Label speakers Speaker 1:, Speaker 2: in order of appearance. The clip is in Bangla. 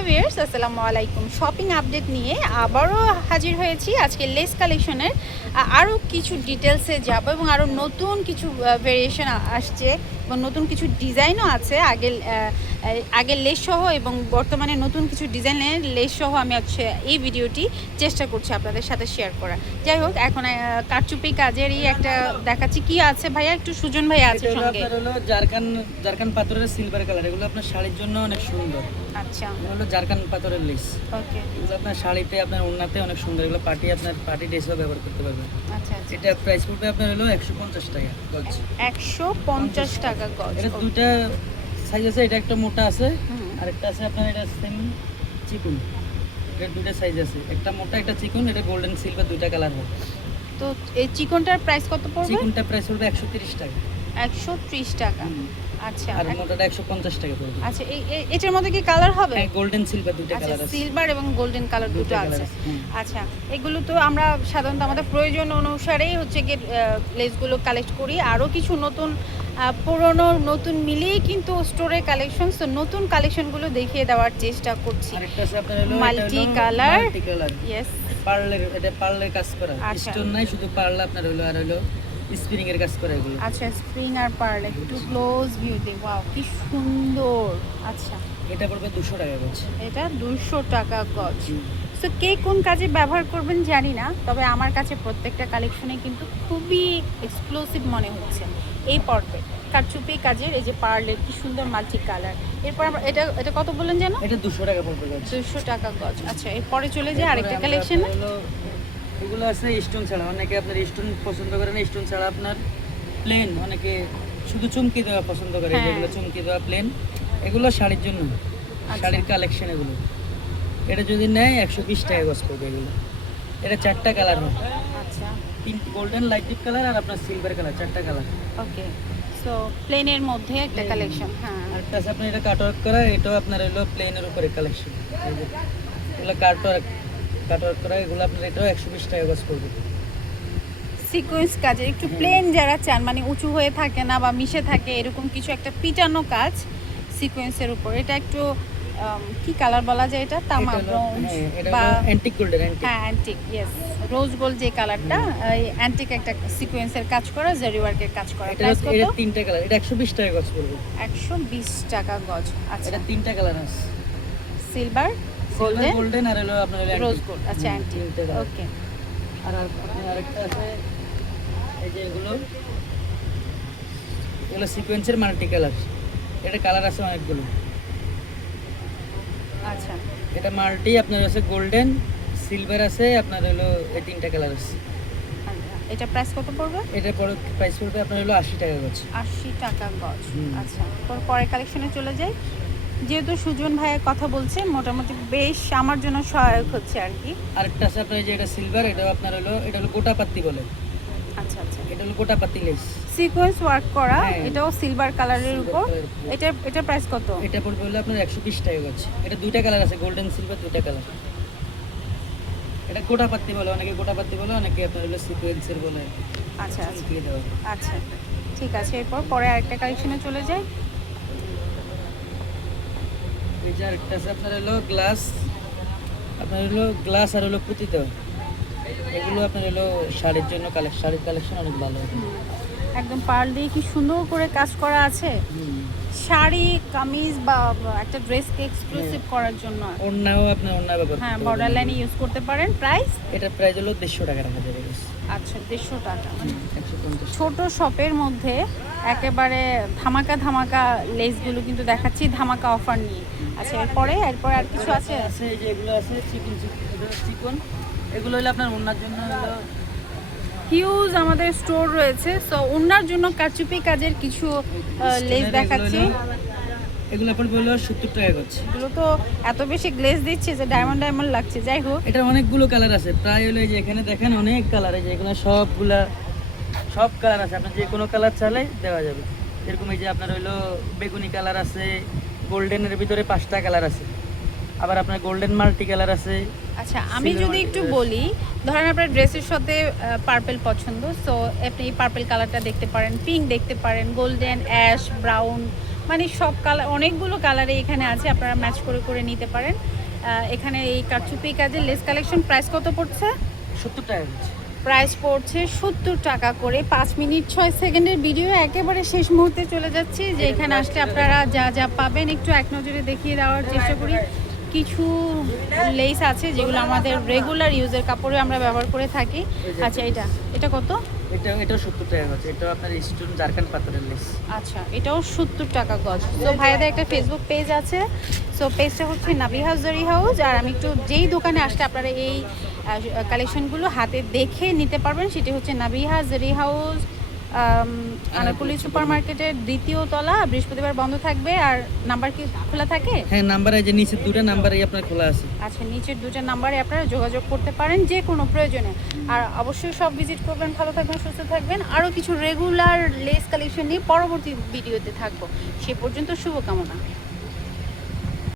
Speaker 1: হ্যালো ভিয়ার্স আসসালামু আলাইকুম। শপিং আপডেট নিয়ে আবারও হাজির হয়েছি আজকে লেস কালেকশনের। আরও কিছু ডিটেলসে যাব এবং আরও নতুন কিছু ভেরিয়েশন আসছে। এবং নতুন কিছু ডিজাইনও আছে। আগে আগের লেস সহ এবং বর্তমানে নতুন কিছু ডিজাইনের লেস সহ আমি হচ্ছে এই ভিডিওটি চেষ্টা করছি আপনাদের সাথে শেয়ার করা। যাই হোক এখন আহ, কাজের এই একটা দেখাচ্ছি কি আছে। ভাইয়া একটু সুজন ভাইয়া আছে সঙ্গে।
Speaker 2: হলো জারকান জারকান পাথরের সিলভার কালার এগুলো আপনার শাড়ির জন্য অনেক সুন্দর।
Speaker 1: আচ্ছা।
Speaker 2: এগুলো হলো জারকান পাথরের লেস।
Speaker 1: ওকে।
Speaker 2: এগুলো আপনার শাড়িতে আপনার ওড়নাতে অনেক সুন্দর। এগুলো পার্টি আপনার পার্টি ড্রেসও ব্যবহার করতে পারবেন।
Speaker 1: আচ্ছা আচ্ছা।
Speaker 2: এটা প্রাইস পড়বে আপনার হলো একশো পঞ্চাশ টাকা।
Speaker 1: একশো পঞ্চাশ টাকা। গজ
Speaker 2: এটা দুইটা সাইজ আছে এটা একটা মোটা আছে
Speaker 1: হুম।
Speaker 2: আর একটা আছে আপনার এটা সেম চিকুন এটা দুইটা সাইজ আছে একটা মোটা একটা চিকুন এটা গোল্ডেন সিলভার দুইটা কালার হবে।
Speaker 1: তো এই চিকনটার প্রাইস কত পড়বে?
Speaker 2: প্রাইস পড়বে টাকা।
Speaker 1: একশো ত্রিশ টাকা। আচ্ছা
Speaker 2: আর মোটাটা টাকা পড়বে।
Speaker 1: আচ্ছা এই এটার মধ্যে কি কালার হবে?
Speaker 2: হ্যাঁ গোল্ডেন সিলভার দুইটা
Speaker 1: আচ্ছা
Speaker 2: কালার আছে।
Speaker 1: সিলভার এবং গোল্ডেন কালার দুটো আছে। আচ্ছা এগুলো তো আমরা সাধারণত আমাদের প্রয়োজন অনুসারেই হচ্ছে গিয়ে লেসগুলো কালেক্ট করি। আরও কিছু নতুন পুরনো নতুন মিলিয়ে কিন্তু স্টোরের কালেকশন তো নতুন কালেকশনগুলো দেখিয়ে দেওয়ার চেষ্টা করছি।
Speaker 2: মাল্টি কালার
Speaker 1: ইয়েস
Speaker 2: পার্লের এটা পার্লের কাজ করা।
Speaker 1: আচ্ছা।
Speaker 2: স্টোন নাই শুধু পার্লার আপনার হলো আর হলো স্প্রিং এর কাজ করা এগুলো।
Speaker 1: আচ্ছা স্প্রিং আর পার্ল একটু ক্লোজ ভিউতে ওয়াও কি সুন্দর। আচ্ছা।
Speaker 2: এটা পড়বে দুশো টাকা বলছে
Speaker 1: এটা দুশো টাকা গজ। তো কে কোন কাজে ব্যবহার করবেন জানি না তবে আমার কাছে প্রত্যেকটা কালেকশনে কিন্তু খুবই এক্সক্লুসিভ মনে হচ্ছে এই পর্বে। কারচুপি কাজের এই যে পার্লের কি সুন্দর মাল্টি কালার এরপর আমরা এটা এটা কত বললেন যেন?
Speaker 2: এটা দুশো টাকা পড়বে গজ।
Speaker 1: দুশো টাকা গজ। আচ্ছা এরপরে চলে যায় আরেকটা কালেকশন
Speaker 2: এগুলো আছে স্টোন ছাড়া। অনেকে আপনার স্টোন পছন্দ করে না স্টোন ছাড়া আপনার প্লেন অনেকে শুধু চুমকি দেওয়া পছন্দ করে
Speaker 1: হ্যাঁ।
Speaker 2: যেগুলো চুমকি দেওয়া প্লেন এগুলো শাড়ির জন্য।
Speaker 1: আচ্ছা।
Speaker 2: শাড়ির কালেকশন এগুলো। এটা যদি নেয় একশো বিশ টাকা গজ পড়বে এগুলো। এটা চারটা কালার হবে।
Speaker 1: আচ্ছা।
Speaker 2: তিন গোল্ডেন লাইট ডিপ কালার আর আপনার সিলভার কালার চারটা কালার
Speaker 1: ওকে সো প্লেনের মধ্যে একটা কালেকশন হ্যাঁ।
Speaker 2: আরেকটা আছে আপনার এটা কাটওয়ার্ক করা এটাও আপনার হলো প্লেনের উপরে কালেকশন এগুলো কাটওয়ার্ক কাটওয়ার্ক করা এগুলো আপনার এটাও একশো বিশ টাকা গজ পড়বে।
Speaker 1: সিকোয়েন্স কাজে একটু প্লেন যারা চান মানে উঁচু হয়ে থাকে না বা মিশে থাকে এরকম কিছু একটা পিটানো কাজ সিকোয়েন্সের উপর। এটা একটু কি কালার বলা যায় এটা? তামা ব্রোঞ্জ
Speaker 2: হ্যাঁ, এটা
Speaker 1: বা
Speaker 2: অ্যান্টিক গোল্ডেন অ্যান্টিক
Speaker 1: হ্যাঁ অ্যান্টিক ইয়েস রোজ গোল্ড যে কালারটা এই অ্যান্টিক একটা সিকোয়েন্সের কাজ করা জারি ওয়ার্কের কাজ করা।
Speaker 2: এটা
Speaker 1: কত?
Speaker 2: এটা তিনটা কালার এটা একশো বিশ টাকা গজ পড়বে।
Speaker 1: একশো বিশ টাকা গজ আচ্ছা।
Speaker 2: এটা তিনটা কালার আছে।
Speaker 1: সিলভার
Speaker 2: গোল্ডেন
Speaker 1: গোল্ডেন
Speaker 2: আর হলো আপনার
Speaker 1: রোজ। গোল্ড আচ্ছা অ্যান্টিক ওকে
Speaker 2: আর আরেকটা আছে এই যে এগুলো এগুলো সিকোয়েন্সের মাল্টি কালার এটা কালার আছে অনেকগুলো।
Speaker 1: আচ্ছা।
Speaker 2: এটা মাল্টি আপনার আছে গোল্ডেন সিলভার আছে আপনার হলো এই তিনটা কালার আছে।
Speaker 1: আচ্ছা। এটা প্রাইস কত পড়বে?
Speaker 2: এটা পরে প্রাইস পড়বে আপনার হলো আশি টাকা গজ।
Speaker 1: আশি টাকা গজ। আচ্ছা। পর- পরের কালেকশনে চলে যাই। যেহেতু সুজন ভাইয়ের কথা বলছে মোটামুটি বেশ আমার জন্য সহায়ক হচ্ছে আর কি।
Speaker 2: আরেকটা আছে আপনার যে এটা সিলভার এটাও আপনার হলো এটা হলো গোটা পাত্তি বলে।
Speaker 1: আচ্ছা আচ্ছা।
Speaker 2: এটা হলো গোটা পাত্তি লেস
Speaker 1: সিকোয়েন্স ওয়ার্ক করা
Speaker 2: হ্যাঁ।
Speaker 1: এটাও সিলভার কালারের উপর। এটা এটা প্রাইস কত?
Speaker 2: এটা পড়বে হলো আপনার একশো বিশ টাকা গজ। এটা দুইটা কালার আছে গোল্ডেন সিলভার দুইটা কালার এটা গোটা পাত্তি বলে অনেকে গোটা পাত্তি বলে অনেকে আপনার হলো সিকোয়েন্সের বলে।
Speaker 1: আচ্ছা আচ্ছা আচ্ছা ঠিক আছে এরপর পরে আরেকটা কালেকশনে চলে যাই।
Speaker 2: এই যে আরেকটা আছে আপনার হলো গ্লাস আপনার হলো গ্লাস আর হলো পুঁতি দেওয়া এগুলো আপনার হলো শাড়ির জন্য কালেকশন শাড়ির কালেকশন অনেক ভালো।
Speaker 1: একদম পার্ল দিয়ে কি সুন্দর করে কাজ করা আছে? শাড়ি কামিজ বা একটা ড্রেসকে এক্সক্লুসিভ করার জন্য
Speaker 2: ওড়নাও আপনার ওড়না ব্যবহার
Speaker 1: হ্যাঁ বর্ডার। লাইনে ইউজ করতে পারেন। প্রাইস
Speaker 2: এটা প্রাইস হলো দেড়শো টাকা রাখা যাবে
Speaker 1: আচ্ছা দেড়শো টাকা। মানে ছোট শপের মধ্যে একেবারে ধামাকা ধামাকা লেসগুলো কিন্তু দেখাচ্ছি ধামাকা অফার নিয়ে। আচ্ছা এরপরে এরপরে আর কিছু আছে?
Speaker 2: আছে যেগুলো আছে চিকন চিকন। এগুলো হলো আপনার ওড়নার জন্য হলো
Speaker 1: হিউজ আমাদের স্টোর রয়েছে। সো ওনার জন্য কাচুপি কাজের কিছু লেস দেখাচ্ছি।
Speaker 2: এগুলো আপনার হলো সত্তর টাকা করছে।
Speaker 1: এগুলো তো এত বেশি গ্লেজ দিচ্ছে যে ডায়মন্ড ডায়মন্ড লাগছে। যাই হোক।
Speaker 2: এটা অনেকগুলো কালার আছে। প্রায় হলো যে এখানে দেখেন অনেক কালার যে এগুলো সবগুলা সব কালার আছে। আপনার যে কোনো কালার চালে দেওয়া যাবে। যেরকম এই যে আপনার হলো বেগুনি কালার আছে গোল্ডেনের ভিতরে পাঁচটা কালার আছে। আবার আপনার গোল্ডেন মাল্টি কালার আছে।
Speaker 1: আচ্ছা আমি যদি একটু বলি ধরেন আপনার ড্রেসের সাথে পার্পেল পছন্দ সো আপনি এই পার্পেল কালারটা দেখতে পারেন পিঙ্ক দেখতে পারেন গোল্ডেন অ্যাশ ব্রাউন মানে সব কালার অনেকগুলো কালারে এখানে আছে আপনারা ম্যাচ করে করে নিতে পারেন। এখানে এই কারচুপি কাজের লেস কালেকশন প্রাইস কত পড়ছে?
Speaker 2: সত্তর টাকা
Speaker 1: প্রাইস পড়ছে। সত্তর টাকা করে পাঁচ মিনিট ছয় সেকেন্ডের ভিডিও একেবারে শেষ মুহূর্তে চলে যাচ্ছি। যে এখানে আসলে আপনারা যা যা পাবেন একটু এক নজরে দেখিয়ে দেওয়ার চেষ্টা করি। কিছু লেস আছে যেগুলো আমাদের রেগুলার ইউজের কাপড়ে আমরা ব্যবহার করে থাকি। আচ্ছা এটা। এটা কত?
Speaker 2: এটা এটাও সত্তর টাকা হচ্ছে এটা আপনার স্টোন জারকান পাথরের লেস
Speaker 1: আচ্ছা এটাও সত্তর টাকা গজ। তো ভাইয়াদের একটা ফেসবুক পেজ আছে। সো পেজটা হচ্ছে নাবি হাউস জরি হাউস আর আমি একটু যেই দোকানে আসলে আপনারা এই কালেকশনগুলো হাতে দেখে নিতে পারবেন সেটি হচ্ছে নাবিহা জরি হাউস আনারকুলি সুপার মার্কেটের দ্বিতীয় তলা বৃহস্পতিবার বন্ধ থাকবে আর নাম্বার কি খোলা থাকে?
Speaker 2: হ্যাঁ নাম্বার এই যে নিচে দুটো নাম্বারই আপনার খোলা আছে।
Speaker 1: আচ্ছা নিচের দুটো নাম্বারে আপনারা যোগাযোগ করতে পারেন যে কোনো প্রয়োজনে। আর অবশ্যই সব ভিজিট করবেন ভালো থাকবেন সুস্থ থাকবেন। আরও কিছু রেগুলার লেস কালেকশন নিয়ে পরবর্তী ভিডিওতে থাকব। সে পর্যন্ত শুভকামনা।